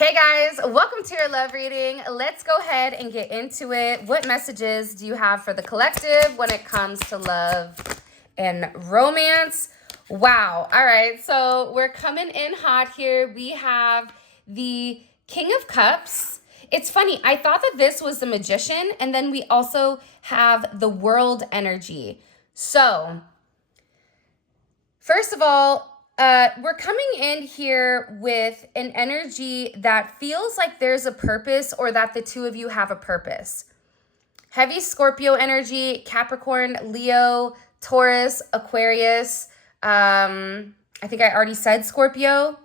Hey guys, welcome to your love reading. Let's go ahead and get into it. What messages do you have for the collective when it comes to love and romance? Wow. All right. So we're coming in hot here. We have the King of Cups. It's funny. I thought that this was the Magician, and then we also have the World energy. So first of all, we're coming in here with an energy that feels like there's a purpose or that the two of you have a purpose. Heavy Scorpio energy, Capricorn, Leo, Taurus, Aquarius. I think I already said Scorpio.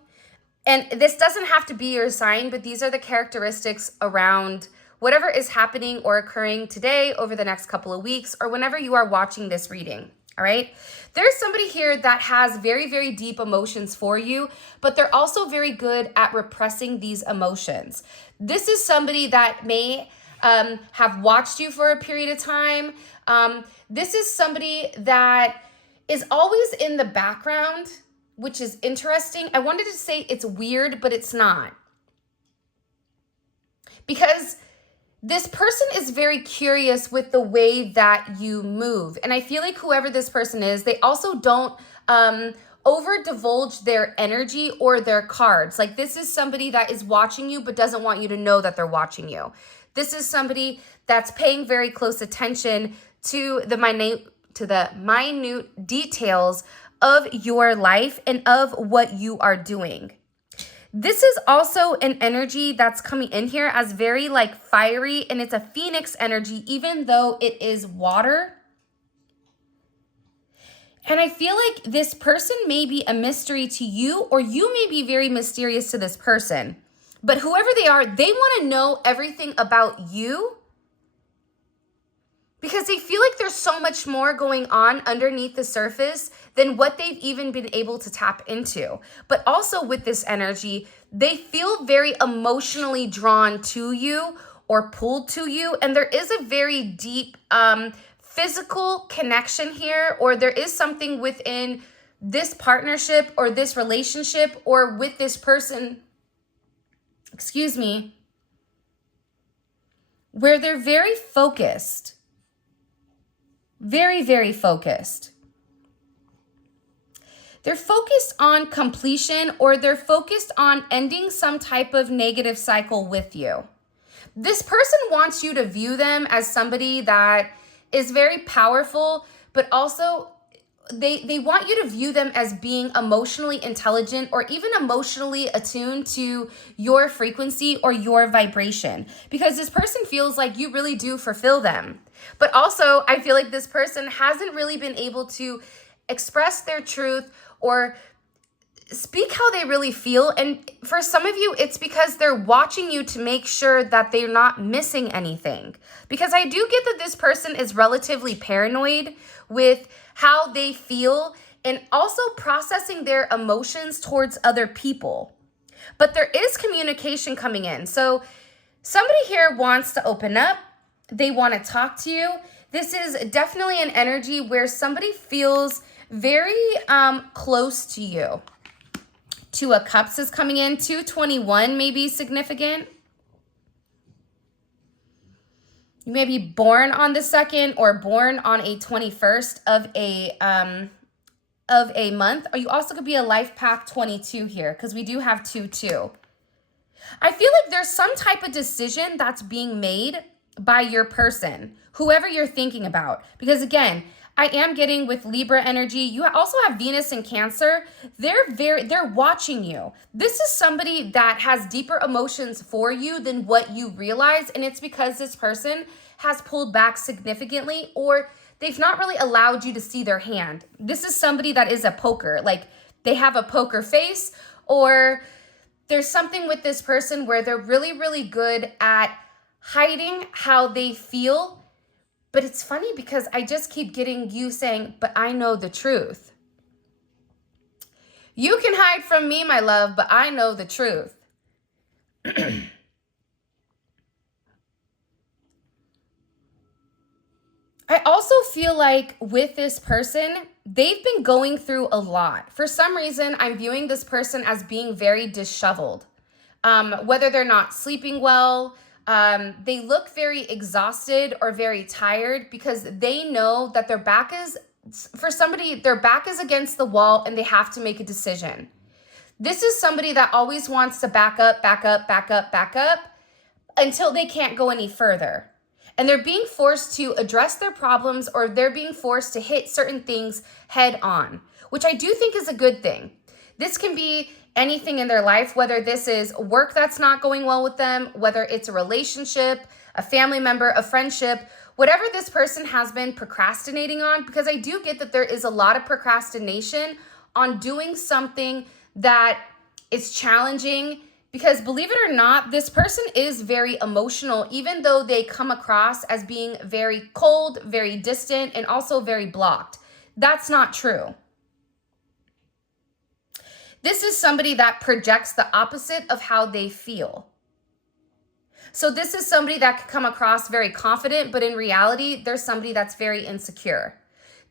And this doesn't have to be your sign, but these are the characteristics around whatever is happening or occurring today, over the next couple of weeks, or whenever you are watching this reading. All right. There's somebody here that has very, very deep emotions for you, but they're also very good at repressing these emotions. This is somebody that may have watched you for a period of time. This is somebody that is always in the background, which is interesting. I wanted to say it's weird, but it's not. Because this person is very curious with the way that you move. And I feel like whoever this person is, they also don't over divulge their energy or their cards. Like, this is somebody that is watching you but doesn't want you to know that they're watching you. This is somebody that's paying very close attention to the minute details of your life and of what you are doing. This is also an energy that's coming in here as very like fiery, and it's a phoenix energy, even though it is water. And I feel like this person may be a mystery to you, or you may be very mysterious to this person. But whoever they are, they want to know everything about you because they feel like there's so much more going on underneath the surface than what they've even been able to tap into. But also with this energy, they feel very emotionally drawn to you or pulled to you. And there is a very deep physical connection here, or there is something within this partnership or this relationship or with this person, where they're very focused. Very, very focused. They're focused on completion, or they're focused on ending some type of negative cycle with you. This person wants you to view them as somebody that is very powerful, but also they want you to view them as being emotionally intelligent or even emotionally attuned to your frequency or your vibration, because this person feels like you really do fulfill them. But also, I feel like this person hasn't really been able to express their truth or speak how they really feel. And for some of you, it's because they're watching you to make sure that they're not missing anything. Because I do get that this person is relatively paranoid with how they feel and also processing their emotions towards other people. But there is communication coming in. So somebody here wants to open up. They want to talk to you. This is definitely an energy where somebody feels very close to you. Two of Cups is coming in. 221 may be significant. You may be born on the 2nd or born on a 21st of a month. Or you also could be a life path 22 here, because we do have 2-2. I feel like there's some type of decision that's being made by your person, whoever you're thinking about. Because again, I am getting with Libra energy. You also have Venus and Cancer. They're watching you. This is somebody that has deeper emotions for you than what you realize. And it's because this person has pulled back significantly, or they've not really allowed you to see their hand. This is somebody that is a poker. Like, they have a poker face, or there's something with this person where they're really, really good at hiding how they feel. But it's funny because I just keep getting you saying, but I know the truth. You can hide from me, my love, but I know the truth. I also feel like with this person, they've been going through a lot. For some reason, I'm viewing this person as being very disheveled. whether they're not sleeping well. They look very exhausted or very tired because they know that their back is, for somebody, their back is against the wall and they have to make a decision. This is somebody that always wants to back up, back up, back up, back up until they can't go any further. And they're being forced to address their problems, or they're being forced to hit certain things head on, which I do think is a good thing. This can be anything in their life, whether this is work that's not going well with them, whether it's a relationship, a family member, a friendship, whatever this person has been procrastinating on, because I do get that there is a lot of procrastination on doing something that is challenging. Because believe it or not, this person is very emotional, even though they come across as being very cold, very distant, and also very blocked. That's not true. This is somebody that projects the opposite of how they feel. So this is somebody that could come across very confident, but in reality, there's somebody that's very insecure.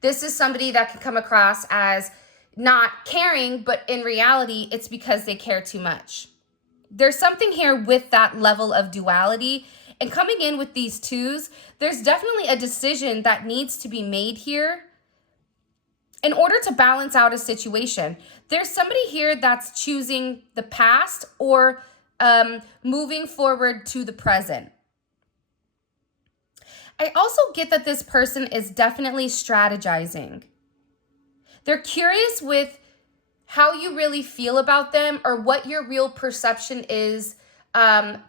This is somebody that could come across as not caring, but in reality, it's because they care too much. There's something here with that level of duality, and coming in with these twos, there's definitely a decision that needs to be made here in order to balance out a situation. There's somebody here that's choosing the past or moving forward to the present. I also get that this person is definitely strategizing. They're curious with how you really feel about them, or what your real perception is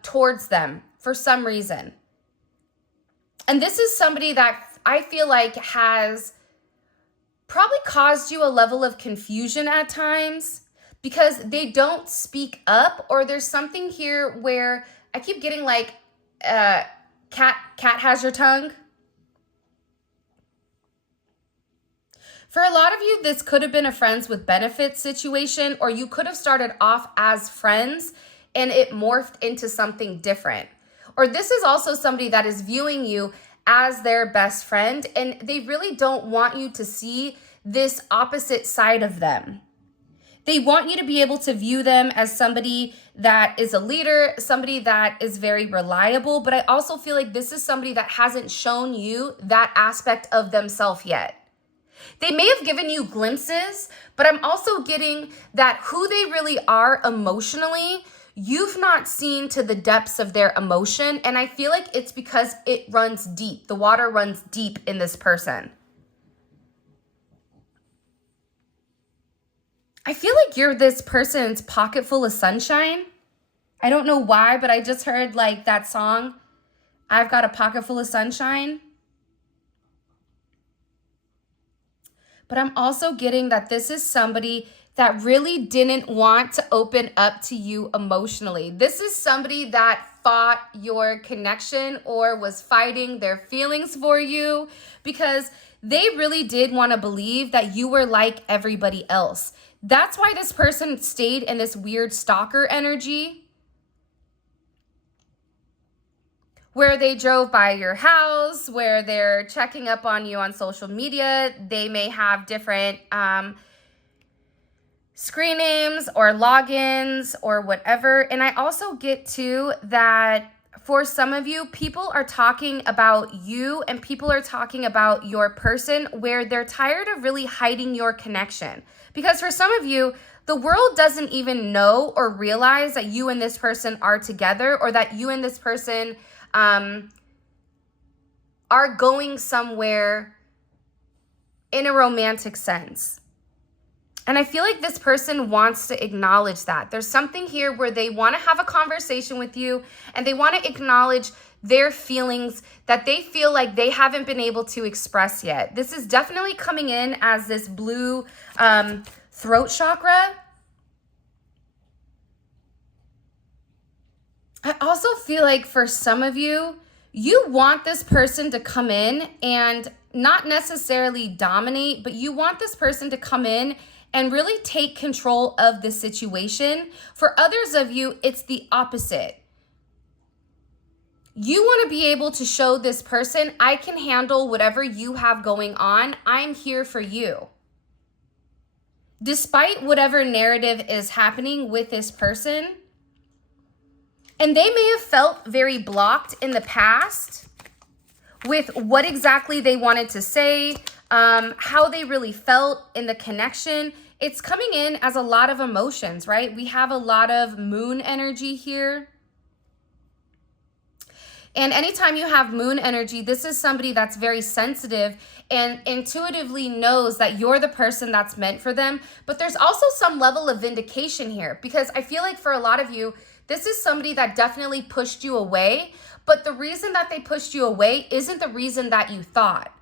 towards them for some reason. And this is somebody that I feel like has probably caused you a level of confusion at times because they don't speak up, or there's something here where I keep getting like cat has your tongue. For a lot of you, this could have been a friends with benefits situation, or you could have started off as friends and it morphed into something different. Or this is also somebody that is viewing you as their best friend, and they really don't want you to see this opposite side of them. They want you to be able to view them as somebody that is a leader, somebody that is very reliable, but I also feel like this is somebody that hasn't shown you that aspect of themselves yet. They may have given you glimpses, but I'm also getting that who they really are emotionally, you've not seen to the depths of their emotion. And I feel like it's because it runs deep. The water runs deep in this person. I feel like you're this person's pocket full of sunshine. I don't know why, but I just heard like that song, I've got a pocket full of sunshine. But I'm also getting that this is somebody that really didn't want to open up to you emotionally. This is somebody that fought your connection or was fighting their feelings for you because they really did want to believe that you were like everybody else. That's why this person stayed in this weird stalker energy, where they drove by your house, where they're checking up on you on social media. They may have different screen names or logins or whatever. And I also get too that for some of you, people are talking about you and people are talking about your person where they're tired of really hiding your connection. Because for some of you, the world doesn't even know or realize that you and this person are together, or that you and this person are going somewhere in a romantic sense. And I feel like this person wants to acknowledge that. There's something here where they want to have a conversation with you and they want to acknowledge their feelings that they feel like they haven't been able to express yet. This is definitely coming in as this blue throat chakra. I also feel like for some of you, you want this person to come in and not necessarily dominate, but you want this person to come in and really take control of the situation. For others of you, it's the opposite. You want to be able to show this person, I can handle whatever you have going on. I'm here for you. Despite whatever narrative is happening with this person, And they may have felt very blocked in the past with what exactly they wanted to say, how they really felt in the connection. It's coming in as a lot of emotions, right? We have a lot of moon energy here. And anytime you have moon energy, this is somebody that's very sensitive and intuitively knows that you're the person that's meant for them. But there's also some level of vindication here, because I feel like for a lot of you, this is somebody that definitely pushed you away. But the reason that they pushed you away isn't the reason that you thought.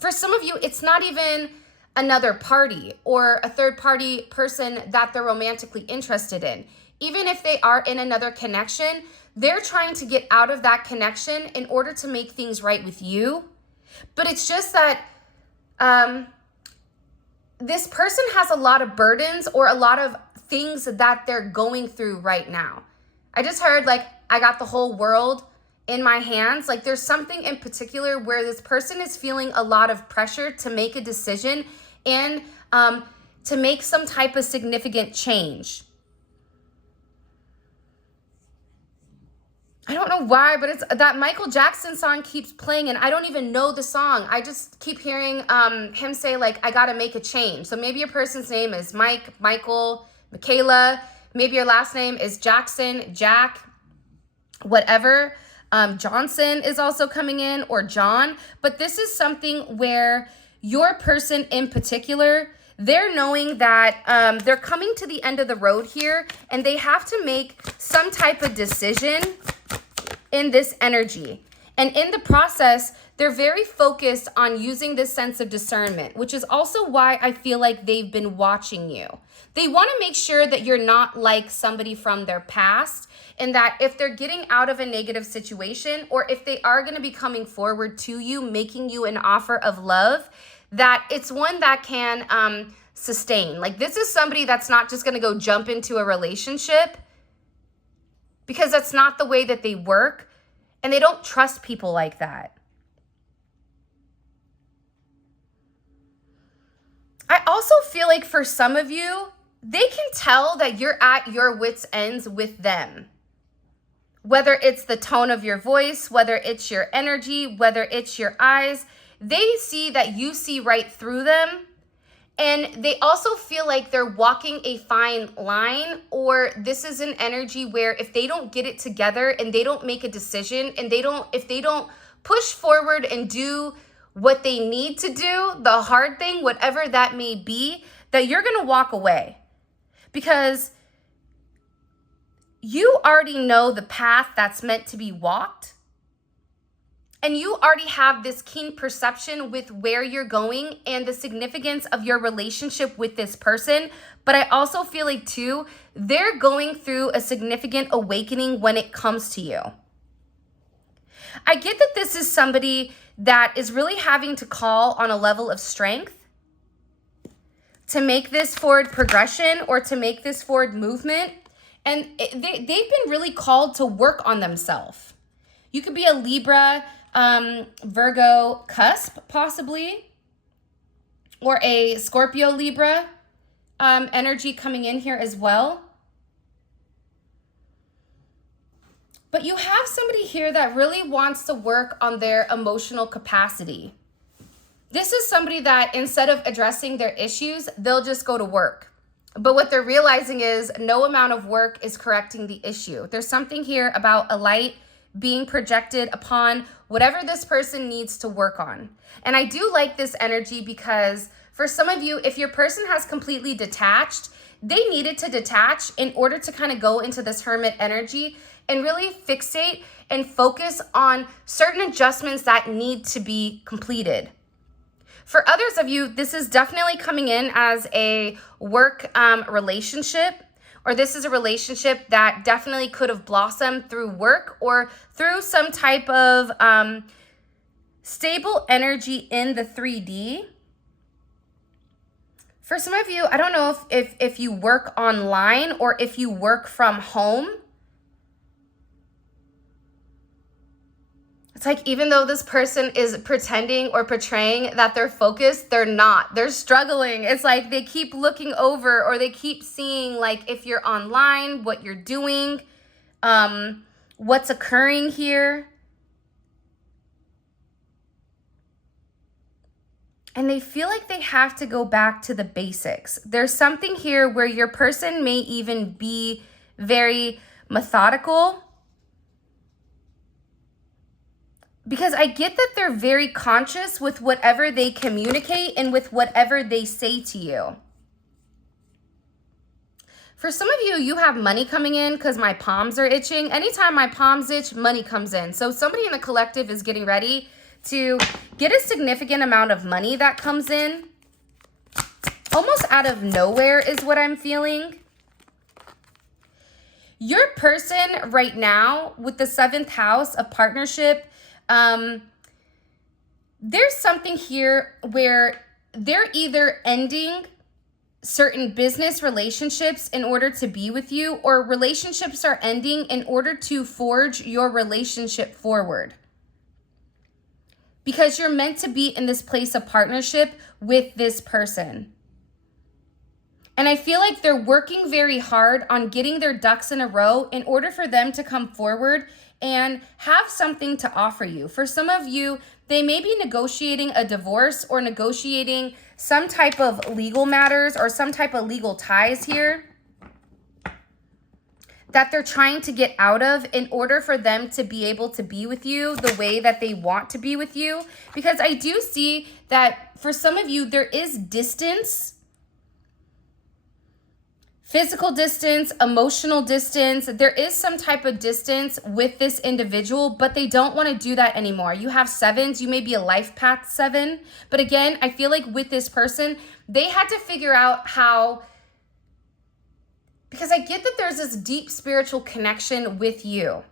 For some of you, it's not even another party or a third party person that they're romantically interested in. Even if they are in another connection, they're trying to get out of that connection in order to make things right with you. But it's just that this person has a lot of burdens or a lot of things that they're going through right now. I just heard, like, I got the whole world in my hands. Like, there's something in particular where this person is feeling a lot of pressure to make a decision and to make some type of significant change. I don't know why, but it's that Michael Jackson song keeps playing and I don't even know the song. I just keep hearing him say, like, I gotta make a change. So maybe your person's name is Mike, Michael, Michaela. Maybe your last name is Jackson, Jack, whatever. Johnson is also coming in, or John. But this is something where your person in particular, they're knowing that they're coming to the end of the road here and they have to make some type of decision in this energy. And in the process, they're very focused on using this sense of discernment, which is also why I feel like they've been watching you. They want to make sure that you're not like somebody from their past, and that if they're getting out of a negative situation, or if they are going to be coming forward to you, making you an offer of love, that it's one that can sustain. Like, this is somebody that's not just going to go jump into a relationship, because that's not the way that they work, and they don't trust people like that. I also feel like for some of you, they can tell that you're at your wits' ends with them. Whether it's the tone of your voice, whether it's your energy, whether it's your eyes, they see that you see right through them. And they also feel like they're walking a fine line, or this is an energy where if they don't get it together and they don't make a decision and if they don't push forward and do what they need to do, the hard thing, whatever that may be, that you're going to walk away. Because you already know the path that's meant to be walked. And you already have this keen perception with where you're going and the significance of your relationship with this person. But I also feel like, too, they're going through a significant awakening when it comes to you. I get that this is somebody that is really having to call on a level of strength to make this forward progression or to make this forward movement. And they've been really called to work on themselves. You could be a Libra, Virgo cusp, possibly, or a Scorpio Libra energy coming in here as well. But you have somebody here that really wants to work on their emotional capacity. This is somebody that instead of addressing their issues, they'll just go to work. But what they're realizing is no amount of work is correcting the issue. There's something here about a light being projected upon whatever this person needs to work on. And I do like this energy because for some of you, if your person has completely detached, they needed to detach in order to kind of go into this hermit energy and really fixate and focus on certain adjustments that need to be completed. For others of you, this is definitely coming in as a work relationship, or this is a relationship that definitely could have blossomed through work or through some type of stable energy in the 3D. For some of you, I don't know if you work online or if you work from home. It's like, even though this person is pretending or portraying that they're focused, they're not. They're struggling. It's like they keep looking over, or they keep seeing, like, if you're online, what you're doing, what's occurring here. And they feel like they have to go back to the basics. There's something here where your person may even be very methodical, because I get that they're very conscious with whatever they communicate and with whatever they say to you. For some of you, you have money coming in, because my palms are itching. Anytime my palms itch, money comes in. So somebody in the collective is getting ready to get a significant amount of money that comes in. Almost out of nowhere is what I'm feeling. Your person right now with the 7th house of partnership, there's something here where they're either ending certain business relationships in order to be with you, or relationships are ending in order to forge your relationship forward. Because you're meant to be in this place of partnership with this person. And I feel like they're working very hard on getting their ducks in a row in order for them to come forward and have something to offer you. For some of you, they may be negotiating a divorce or negotiating some type of legal matters or some type of legal ties here that they're trying to get out of in order for them to be able to be with you the way that they want to be with you. Because I do see that for some of you, there is distance. Physical distance, emotional distance. There is some type of distance with this individual, but they don't want to do that anymore. You have 7s. You may be a life path 7. But again, I feel like with this person, they had to figure out how, because I get that there's this deep spiritual connection with you.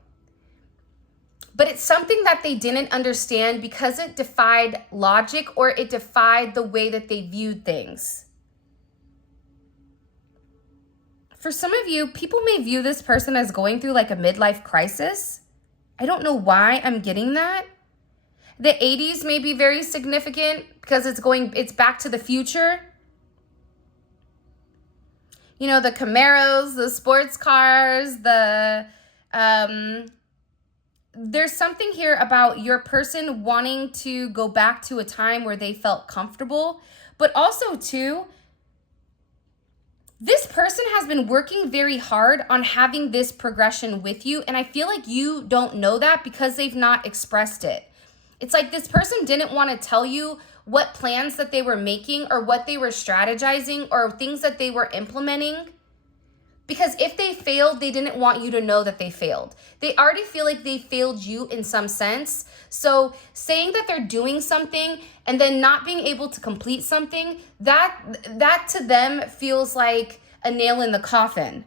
But it's something that they didn't understand because it defied logic, or it defied the way that they viewed things. For some of you, people may view this person as going through like a midlife crisis. I don't know why I'm getting that. The 80s may be very significant because it's back to the future. You know, the Camaros, the sports cars, there's something here about your person wanting to go back to a time where they felt comfortable, but also too, this person has been working very hard on having this progression with you, and I feel like you don't know that because they've not expressed it. It's like this person didn't want to tell you what plans that they were making or what they were strategizing or things that they were implementing. Because if they failed, they didn't want you to know that they failed. They already feel like they failed you in some sense. So saying that they're doing something and then not being able to complete something, that to them feels like a nail in the coffin.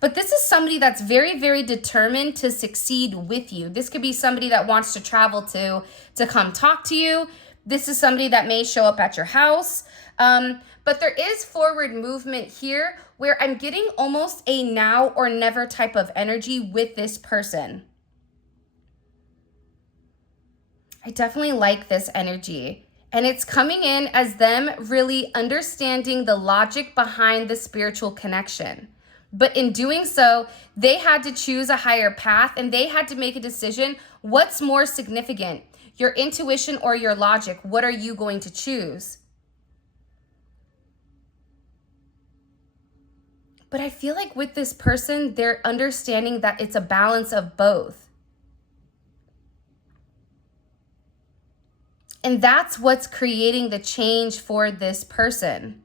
But this is somebody that's very, very determined to succeed with you. This could be somebody that wants to travel to come talk to you. This is somebody that may show up at your house. But there is forward movement here where I'm getting almost a now or never type of energy with this person. I definitely like this energy. And it's coming in as them really understanding the logic behind the spiritual connection. But in doing so, they had to choose a higher path and they had to make a decision. What's more significant? Your intuition or your logic? What are you going to choose? But I feel like with this person, they're understanding that it's a balance of both. And that's what's creating the change for this person.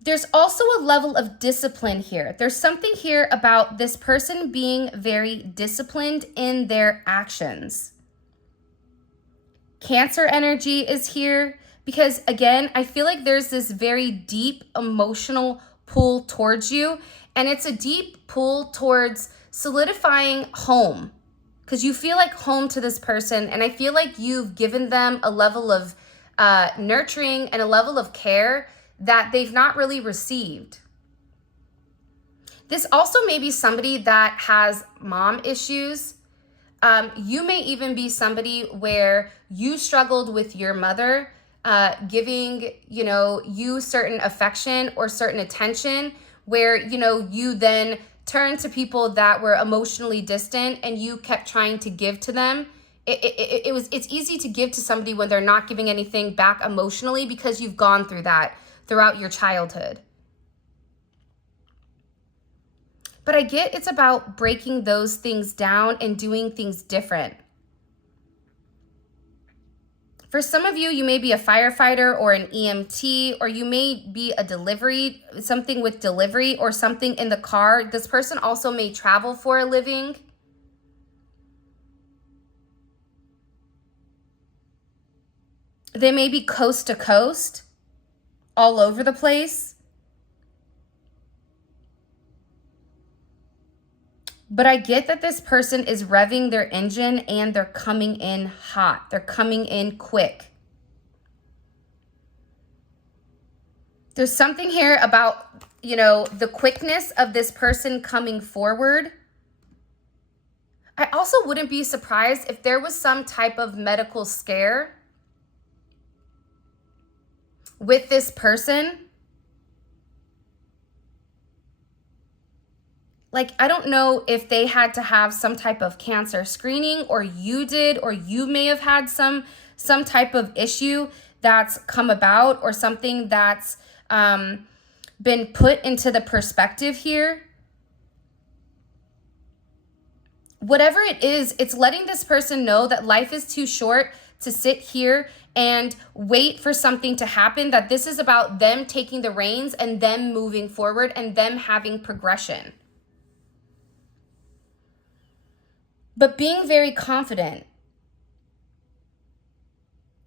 There's also a level of discipline here. There's something here about this person being very disciplined in their actions. Cancer energy is here. Because again, I feel like there's this very deep emotional pull towards you. And it's a deep pull towards solidifying home. Because you feel like home to this person. And I feel like you've given them a level of nurturing and a level of care that they've not really received. This also may be somebody that has mom issues. You may even be somebody where you struggled with your mother giving, you certain affection or certain attention, where, you then turned to people that were emotionally distant and you kept trying to give to them. It's easy to give to somebody when they're not giving anything back emotionally, because you've gone through that throughout your childhood. But I get it's about breaking those things down and doing things different. For some of you, you may be a firefighter or an EMT, or you may be something with delivery or something in the car. This person also may travel for a living. They may be coast to coast, all over the place. But I get that this person is revving their engine and they're coming in hot. They're coming in quick. There's something here about, the quickness of this person coming forward. I also wouldn't be surprised if there was some type of medical scare with this person. Like, I don't know if they had to have some type of cancer screening, or you did, or you may have had some type of issue that's come about, or something that's been put into the perspective here. Whatever it is, it's letting this person know that life is too short to sit here and wait for something to happen, that this is about them taking the reins and them moving forward and them having progression. But being very confident.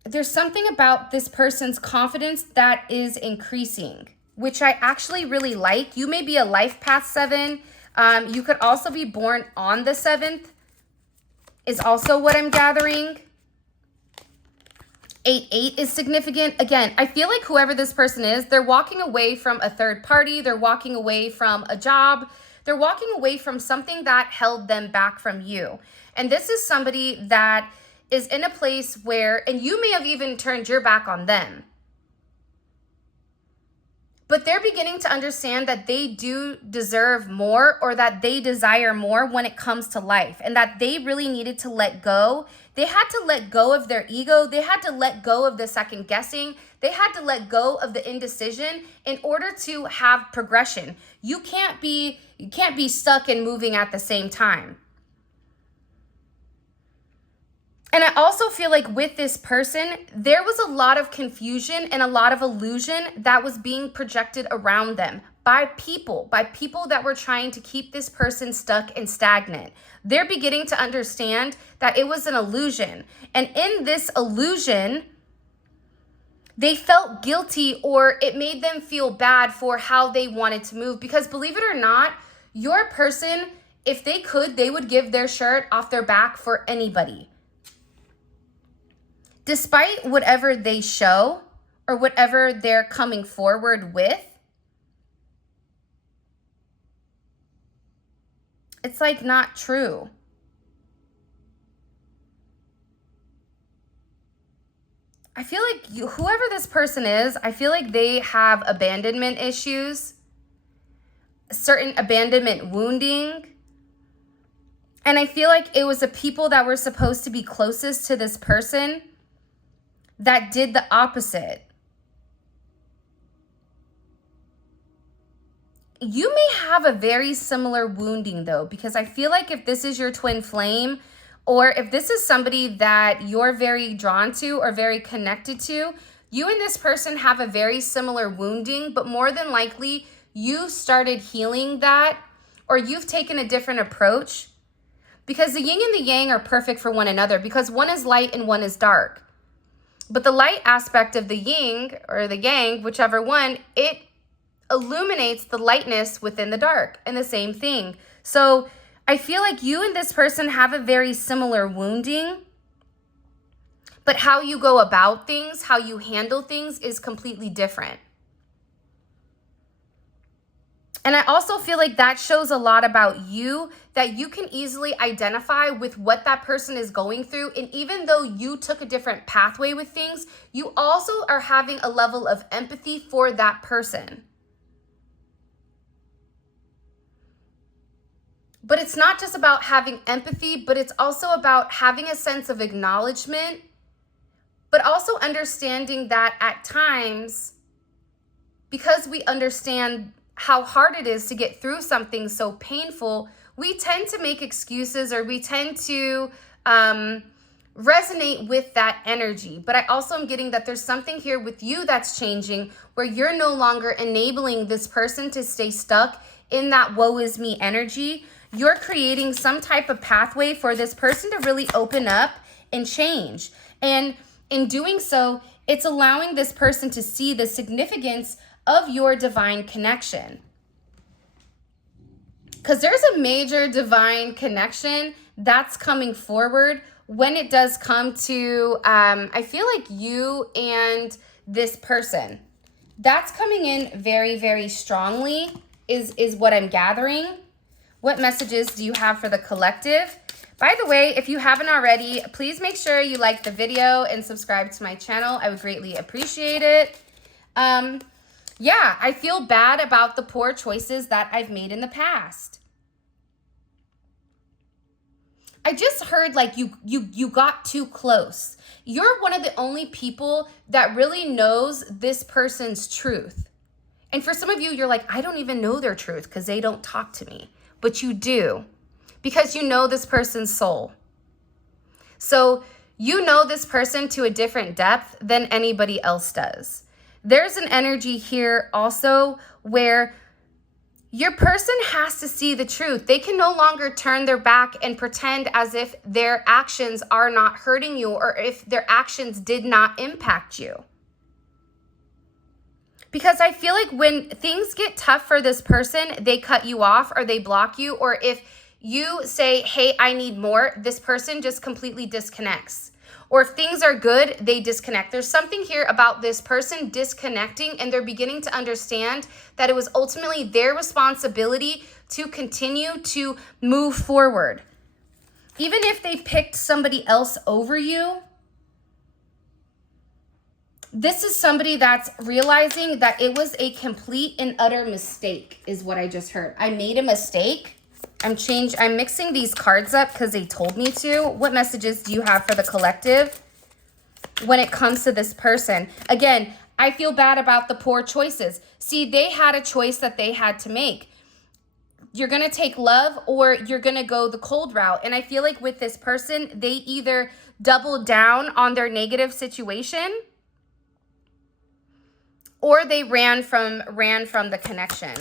There's something about this person's confidence that is increasing, which I actually really like. You may be a life path 7. You could also be born on the 7th, is also what I'm gathering. 8-8 is significant. Again, I feel like whoever this person is, they're walking away from a third party. They're walking away from a job. They're walking away from something that held them back from you. And this is somebody that is in a place where, and you may have even turned your back on them, but they're beginning to understand that they do deserve more, or that they desire more when it comes to life, and that they really needed to let go. They had to let go of their ego. They had to let go of the second guessing. They had to let go of the indecision in order to have progression. You can't be stuck and moving at the same time. And I also feel like with this person, there was a lot of confusion and a lot of illusion that was being projected around them by people that were trying to keep this person stuck and stagnant. They're beginning to understand that it was an illusion. And in this illusion, they felt guilty, or it made them feel bad for how they wanted to move. Because believe it or not, your person, if they could, they would give their shirt off their back for anybody. Despite whatever they show or whatever they're coming forward with, it's like not true. I feel like whoever this person is, I feel like they have abandonment issues, certain abandonment wounding. And I feel like it was the people that were supposed to be closest to this person that did the opposite. You may have a very similar wounding though, because I feel like if this is your twin flame, or if this is somebody that you're very drawn to or very connected to, you and this person have a very similar wounding, but more than likely you started healing that, or you've taken a different approach, because the yin and the yang are perfect for one another, because one is light and one is dark. But the light aspect of the yin or the yang, whichever one, it illuminates the lightness within the dark, and the same thing. So I feel like you and this person have a very similar wounding, but how you go about things, how you handle things is completely different. And I also feel like that shows a lot about you, that you can easily identify with what that person is going through. And even though you took a different pathway with things, you also are having a level of empathy for that person. But it's not just about having empathy, but it's also about having a sense of acknowledgement, but also understanding that at times, because we understand how hard it is to get through something so painful, we tend to make excuses, or we tend to resonate with that energy. But I also am getting that there's something here with you that's changing, where you're no longer enabling this person to stay stuck in that woe is me energy. You're creating some type of pathway for this person to really open up and change. And in doing so, it's allowing this person to see the significance of your divine connection. Because there's a major divine connection that's coming forward when it does come to, I feel like you and this person. That's coming in very, very strongly is what I'm gathering. What messages do you have for the collective? By the way, if you haven't already, please make sure you like the video and subscribe to my channel. I would greatly appreciate it. Yeah, I feel bad about the poor choices that I've made in the past. I just heard like you got too close. You're one of the only people that really knows this person's truth. And for some of you, you're like, I don't even know their truth because they don't talk to me. But you do, because you know this person's soul. So you know this person to a different depth than anybody else does. There's an energy here also where your person has to see the truth. They can no longer turn their back and pretend as if their actions are not hurting you, or if their actions did not impact you. Because I feel like when things get tough for this person, they cut you off, or they block you, or if you say, hey, I need more, this person just completely disconnects. Or if things are good, they disconnect. There's something here about this person disconnecting, and they're beginning to understand that it was ultimately their responsibility to continue to move forward. Even if they picked somebody else over you, this is somebody that's realizing that it was a complete and utter mistake, is what I just heard. I made a mistake. I'm mixing these cards up because they told me to. What messages do you have for the collective when it comes to this person? Again, I feel bad about the poor choices. See, they had a choice that they had to make. You're going to take love, or you're going to go the cold route. And I feel like with this person, they either doubled down on their negative situation, or they ran from the connection.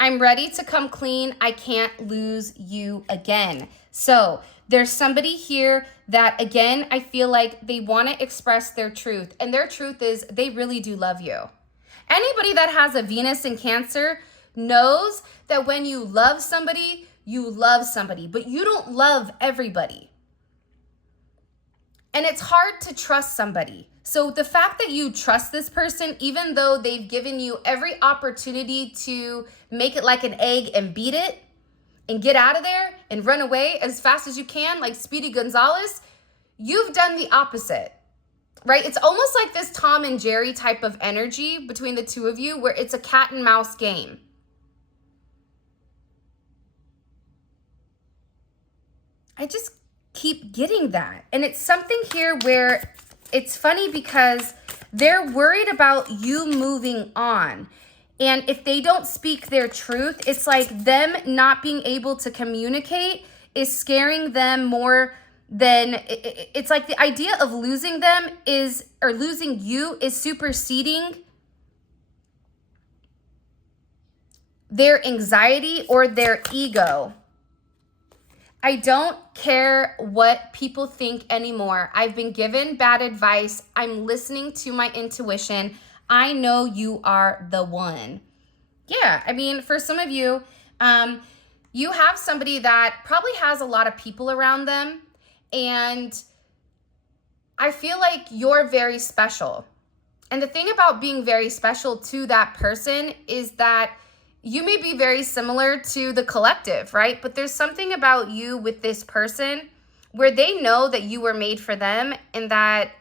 I'm ready to come clean. I can't lose you again. So there's somebody here that, again, I feel like they want to express their truth. And their truth is they really do love you. Anybody that has a Venus in Cancer knows that when you love somebody, but you don't love everybody. And it's hard to trust somebody. So the fact that you trust this person, even though they've given you every opportunity to make it like an egg and beat it and get out of there and run away as fast as you can, like Speedy Gonzalez, you've done the opposite, right? It's almost like this Tom and Jerry type of energy between the two of you, where it's a cat and mouse game. I just keep getting that. And it's something here where it's funny because they're worried about you moving on. And if they don't speak their truth, it's like them not being able to communicate is scaring them more than, it's like the idea of losing them is, or losing you is superseding their anxiety or their ego. I don't care what people think anymore. I've been given bad advice. I'm listening to my intuition. I know you are the one. Yeah, I mean, for some of you, you have somebody that probably has a lot of people around them, and I feel like you're very special. And the thing about being very special to that person is that you may be very similar to the collective, right? But there's something about you with this person where they know that you were made for them and that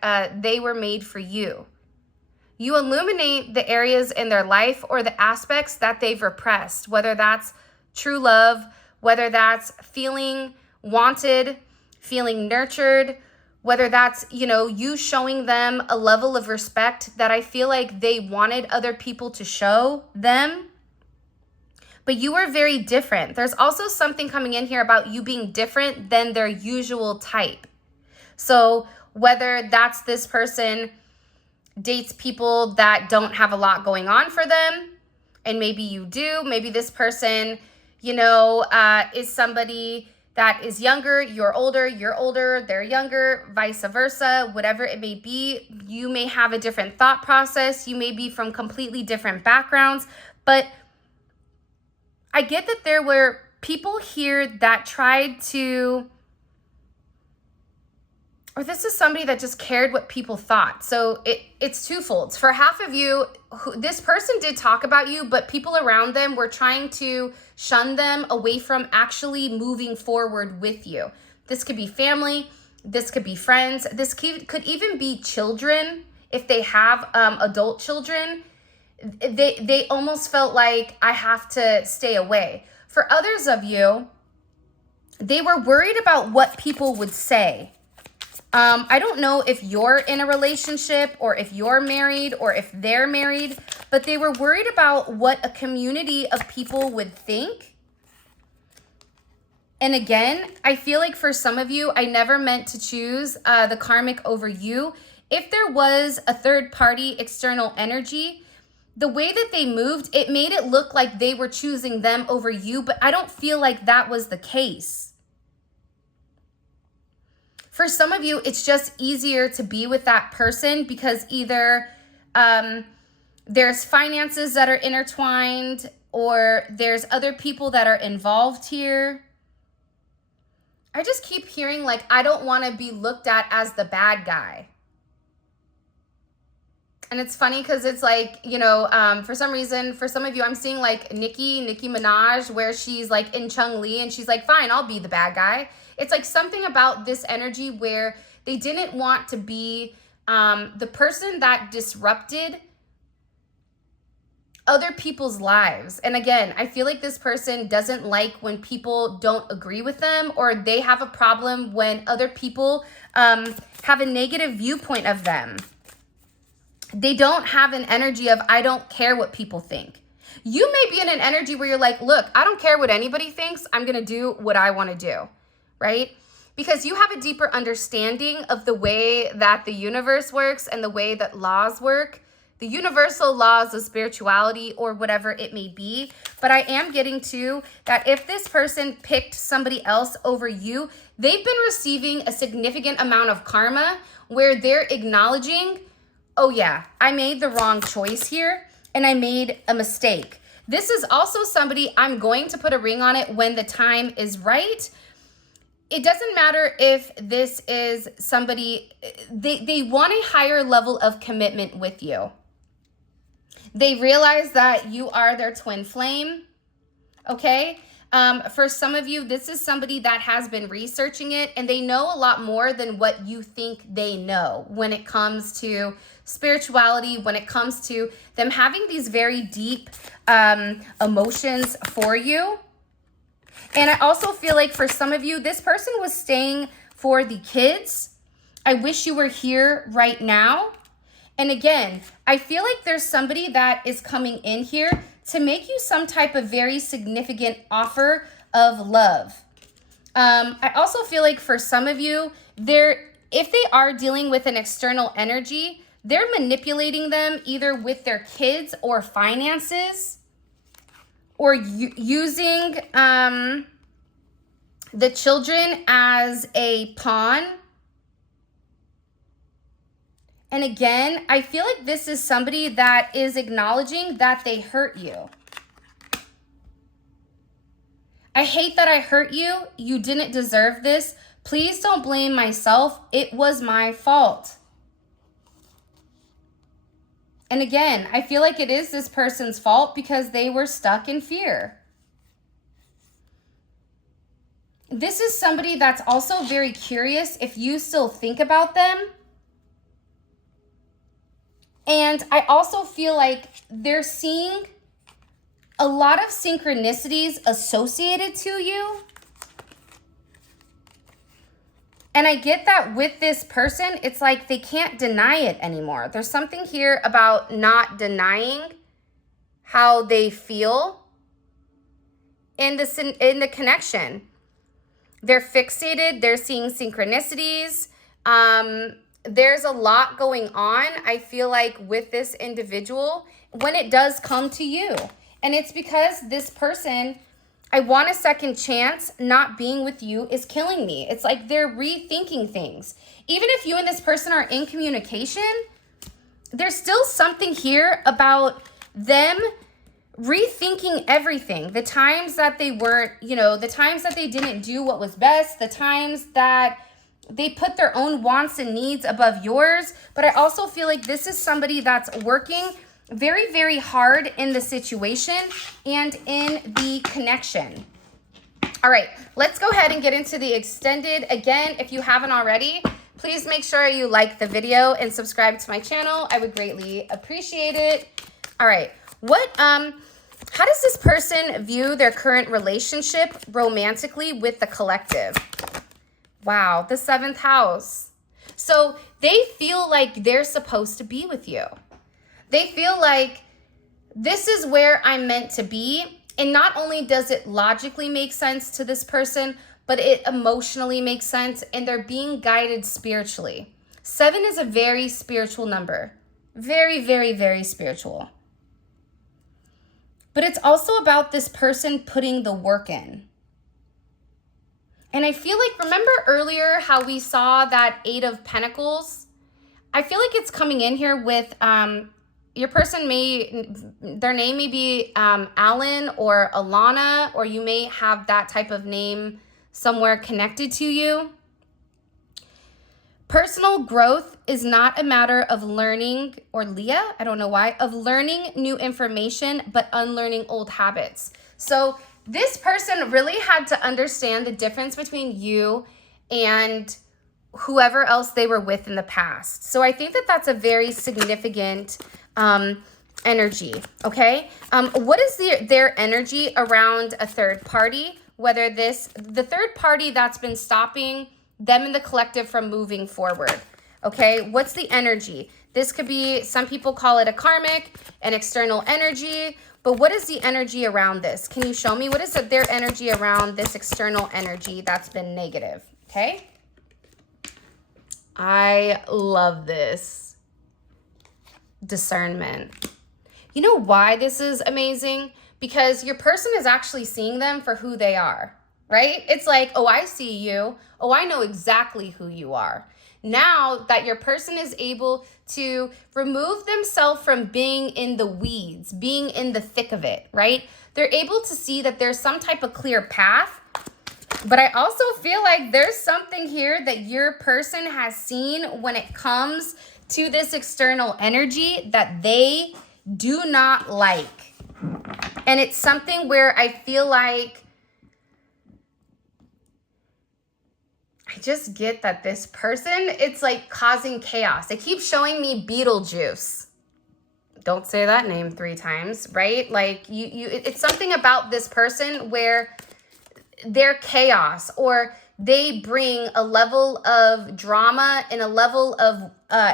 they were made for you. You illuminate the areas in their life or the aspects that they've repressed, whether that's true love, whether that's feeling wanted, feeling nurtured, whether that's, you showing them a level of respect that I feel like they wanted other people to show them. But you are very different. There's also something coming in here about you being different than their usual type. So whether that's this person dates people that don't have a lot going on for them, and maybe you do. Maybe this person, is somebody that is younger, you're older, they're younger, vice versa, whatever it may be. You may have a different thought process. You may be from completely different backgrounds, but I get that there were people here that tried to, or this is somebody that just cared what people thought. So it's twofold. For half of you, this person did talk about you, but people around them were trying to shun them away from actually moving forward with you. This could be family. This could be friends. This could even be children. If they have adult children, they almost felt like I have to stay away. For others of you, they were worried about what people would say. I don't know if you're in a relationship or if you're married or if they're married, but they were worried about what a community of people would think. And again, I feel like for some of you, I never meant to choose the karmic over you. If there was a third party external energy, the way that they moved, it made it look like they were choosing them over you, but I don't feel like that was the case. For some of you, it's just easier to be with that person because either there's finances that are intertwined or there's other people that are involved here. I just keep hearing like, I don't want to be looked at as the bad guy. And it's funny because it's like, for some reason, for some of you, I'm seeing like Nicki Minaj, where she's like in Chung-Li and she's like, fine, I'll be the bad guy. It's like something about this energy where they didn't want to be the person that disrupted other people's lives. And again, I feel like this person doesn't like when people don't agree with them, or they have a problem when other people have a negative viewpoint of them. They don't have an energy of, I don't care what people think. You may be in an energy where you're like, look, I don't care what anybody thinks. I'm going to do what I want to do, right? Because you have a deeper understanding of the way that the universe works and the way that laws work, the universal laws of spirituality or whatever it may be. But I am getting to that if this person picked somebody else over you, they've been receiving a significant amount of karma where they're acknowledging, oh yeah, I made the wrong choice here and I made a mistake. This is also somebody, I'm going to put a ring on it when the time is right. It doesn't matter if this is somebody, they want a higher level of commitment with you. They realize that you are their twin flame, okay? For some of you, this is somebody that has been researching it and they know a lot more than what you think they know when it comes to spirituality, when it comes to them having these very deep emotions for you. And I also feel like for some of you, this person was staying for the kids. I wish you were here right now. And again, I feel like there's somebody that is coming in here to make you some type of very significant offer of love. I also feel like for some of you, if they are dealing with an external energy, they're manipulating them either with their kids or finances, or using the children as a pawn. And again, I feel like this is somebody that is acknowledging that they hurt you. I hate that I hurt you. You didn't deserve this. Please don't blame myself. It was my fault. And again, I feel like it is this person's fault because they were stuck in fear. This is somebody that's also very curious if you still think about them. And I also feel like they're seeing a lot of synchronicities associated to you. And I get that with this person, it's like they can't deny it anymore. There's something here about not denying how they feel in the connection. They're fixated. They're seeing synchronicities. There's a lot going on, I feel like, with this individual when it does come to you. And it's because this person, I want a second chance, not being with you is killing me. It's like they're rethinking things. Even if you and this person are in communication, there's still something here about them rethinking everything. The times that they weren't, the times that they didn't do what was best, the times that they put their own wants and needs above yours. But I also feel like this is somebody that's working very, very hard in the situation and in the connection. All right, let's go ahead and get into the extended. Again, if you haven't already, please make sure you like the video and subscribe to my channel. I would greatly appreciate it. All right, how does this person view their current relationship romantically with the collective? Wow, the 7th house. So they feel like they're supposed to be with you. They feel like this is where I'm meant to be. And not only does it logically make sense to this person, but it emotionally makes sense, and they're being guided spiritually. 7 is a very spiritual number. Very, very, very spiritual. But it's also about this person putting the work in. And I feel like, remember earlier how we saw that 8 of Pentacles? I feel like it's coming in here with, your person their name may be Alan or Alana, or you may have that type of name somewhere connected to you. Personal growth is not a matter of learning, or Leah, I don't know why, of learning new information, but unlearning old habits. So this person really had to understand the difference between you and whoever else they were with in the past. So I think that that's a very significant energy, okay? What is their energy around a third party? Whether the third party that's been stopping them and the collective from moving forward, okay? What's the energy? This could be, some people call it a karmic, an external energy, but what is the energy around this? Can you show me what is their energy around this external energy that's been negative, okay? I love this. Discernment. You know why this is amazing? Because your person is actually seeing them for who they are, right? It's like, oh, I see you. Oh, I know exactly who you are. Now that your person is able to remove themselves from being in the weeds, being in the thick of it, right? They're able to see that there's some type of clear path. But I also feel like there's something here that your person has seen when it comes to this external energy that they do not like. And it's something where I feel like I just get that this person, it's like causing chaos. They keep showing me Beetlejuice. Don't say that name 3 times, right? Like it's something about this person where they're chaos, or they bring a level of drama and a level of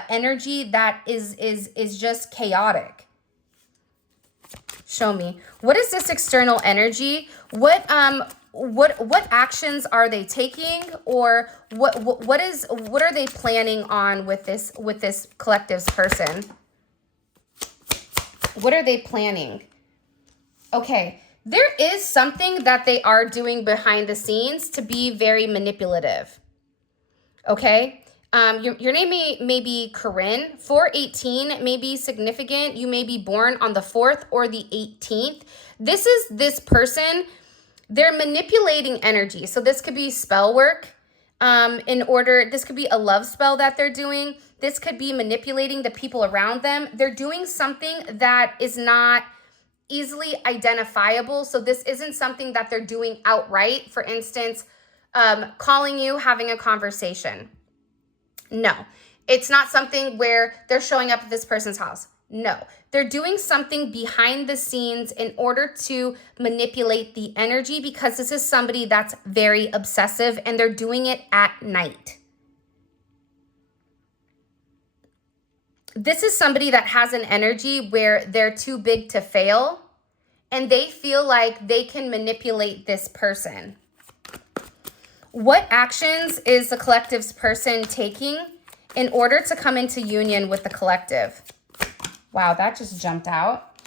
energy that is just chaotic. Show me. What is this external energy? What actions are they taking, or what are they planning on with this collective's person? What are they planning? Okay. There is something that they are doing behind the scenes to be very manipulative, okay? Your name may be Corinne. 418 may be significant. You may be born on the 4th or the 18th. This is this person. They're manipulating energy. So this could be spell work. This could be a love spell that they're doing. This could be manipulating the people around them. They're doing something that is not easily identifiable. So this isn't something that they're doing outright. For instance, calling you, having a conversation. No, it's not something where they're showing up at this person's house. No, they're doing something behind the scenes in order to manipulate the energy, because this is somebody that's very obsessive and they're doing it at night. This is somebody that has an energy where they're too big to fail and they feel like they can manipulate this person. What actions is the collective's person taking in order to come into union with the collective? Wow, that just jumped out.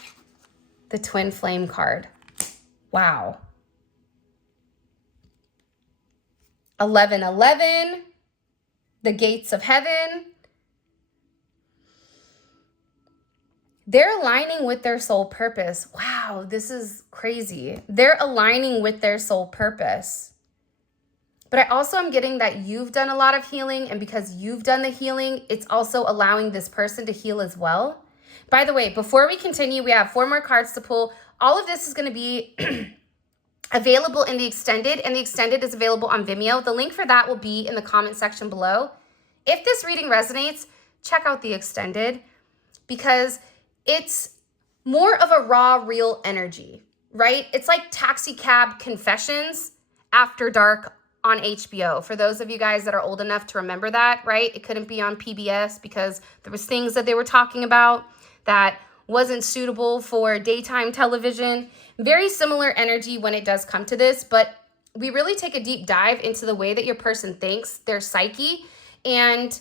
The Twin Flame card. Wow. 1111. The gates of heaven. They're aligning with their soul purpose. Wow, this is crazy. They're aligning with their soul purpose. But I also am getting that you've done a lot of healing, and because you've done the healing, it's also allowing this person to heal as well. By the way, before we continue, we have 4 more cards to pull. All of this is going to be available in the extended, and the extended is available on Vimeo. The link for that will be in the comment section below. If this reading resonates, check out the extended, because it's more of a raw, real energy, right? It's like Taxi Cab Confessions After Dark on HBO. For those of you guys that are old enough to remember that, right? It couldn't be on PBS because there was things that they were talking about that wasn't suitable for daytime television. Very similar energy when it does come to this, but we really take a deep dive into the way that your person thinks, their psyche, and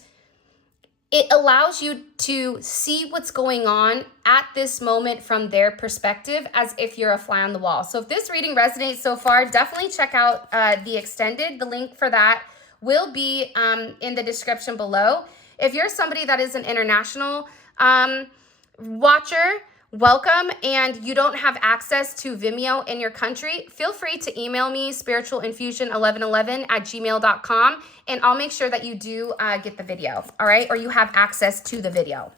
it allows you to see what's going on at this moment from their perspective, as if you're a fly on the wall. So if this reading resonates so far, definitely check out the extended. The link for that will be in the description below. If you're somebody that is an international watcher, welcome, and you don't have access to Vimeo in your country, feel free to email me, spiritualinfusion1111@gmail.com, and I'll make sure that you do get the video, all right? Or you have access to the video.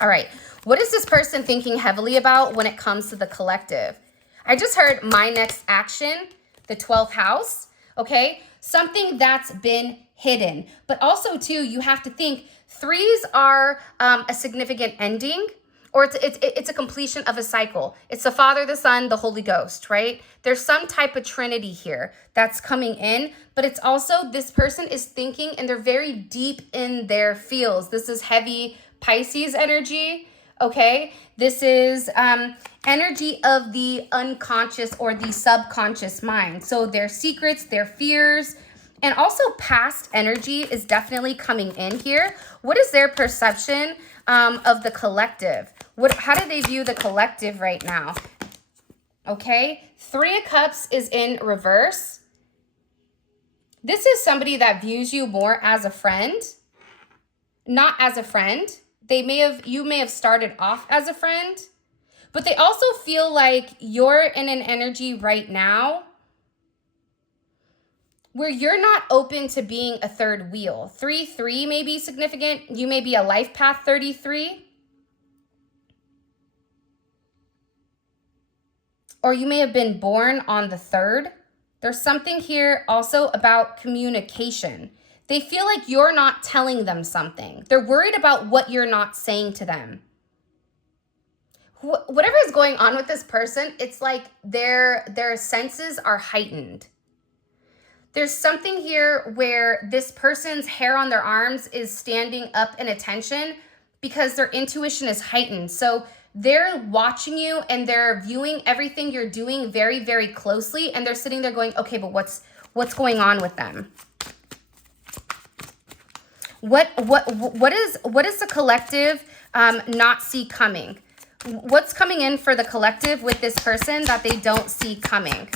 All right, what is this person thinking heavily about when it comes to the collective? I just heard my next action, the 12th house, okay? Something that's been hidden. But also, too, you have to think 3s are a significant ending, or it's a completion of a cycle. It's the Father, the Son, the Holy Ghost, right? There's some type of Trinity here that's coming in, but it's also this person is thinking and they're very deep in their feels. This is heavy Pisces energy, okay? This is energy of the unconscious or the subconscious mind. So their secrets, their fears, and also past energy is definitely coming in here. What is their perception of the collective? How do they view the collective right now? Okay, 3 of Cups is in reverse. This is somebody that views you more as a friend, not as a friend. You may have started off as a friend, but they also feel like you're in an energy right now where you're not open to being a third wheel. 3-3 may be significant. You may be a life path 33. Or you may have been born on the 3rd. There's something here also about communication. They feel like you're not telling them something. They're worried about what you're not saying to them. Whatever is going on with this person, it's like their senses are heightened. There's something here where this person's hair on their arms is standing up in attention because their intuition is heightened. So they're watching you and they're viewing everything you're doing very, very closely. And they're sitting there going, okay, but what's going on with them? What is the collective not see coming? What's coming in for the collective with this person that they don't see coming?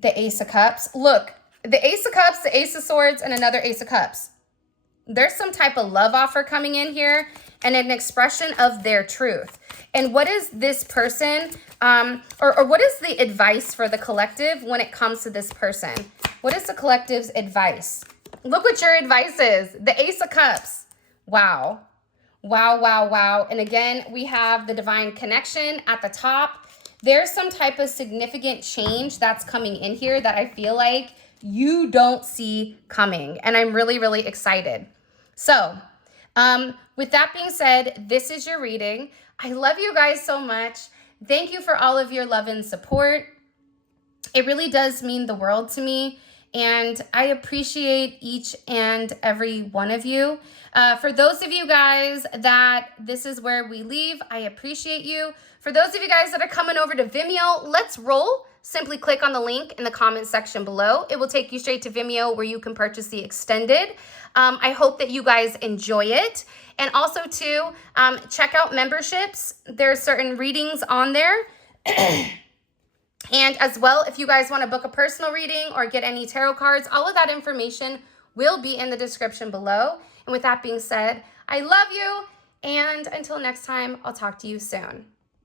The Ace of Cups. Look, the Ace of Cups, the Ace of Swords, and another Ace of Cups. There's some type of love offer coming in here and an expression of their truth. And what is this person, or what is the advice for the collective when it comes to this person? What is the collective's advice? Look what your advice is. The Ace of Cups. Wow. Wow, wow, wow. And again, we have the divine connection at the top. There's some type of significant change that's coming in here that I feel like you don't see coming. And I'm really, really excited. So, with that being said, this is your reading. I love you guys so much. Thank you for all of your love and support. It really does mean the world to me. And I appreciate each and every one of you. For those of you guys that this is where we leave, I appreciate you. For those of you guys that are coming over to Vimeo, let's roll. Simply click on the link in the comment section below. It will take you straight to Vimeo where you can purchase the extended. I hope that you guys enjoy it. And also too, check out memberships. There are certain readings on there. And as well, if you guys want to book a personal reading or get any tarot cards, all of that information will be in the description below. And with that being said, I love you. And until next time, I'll talk to you soon.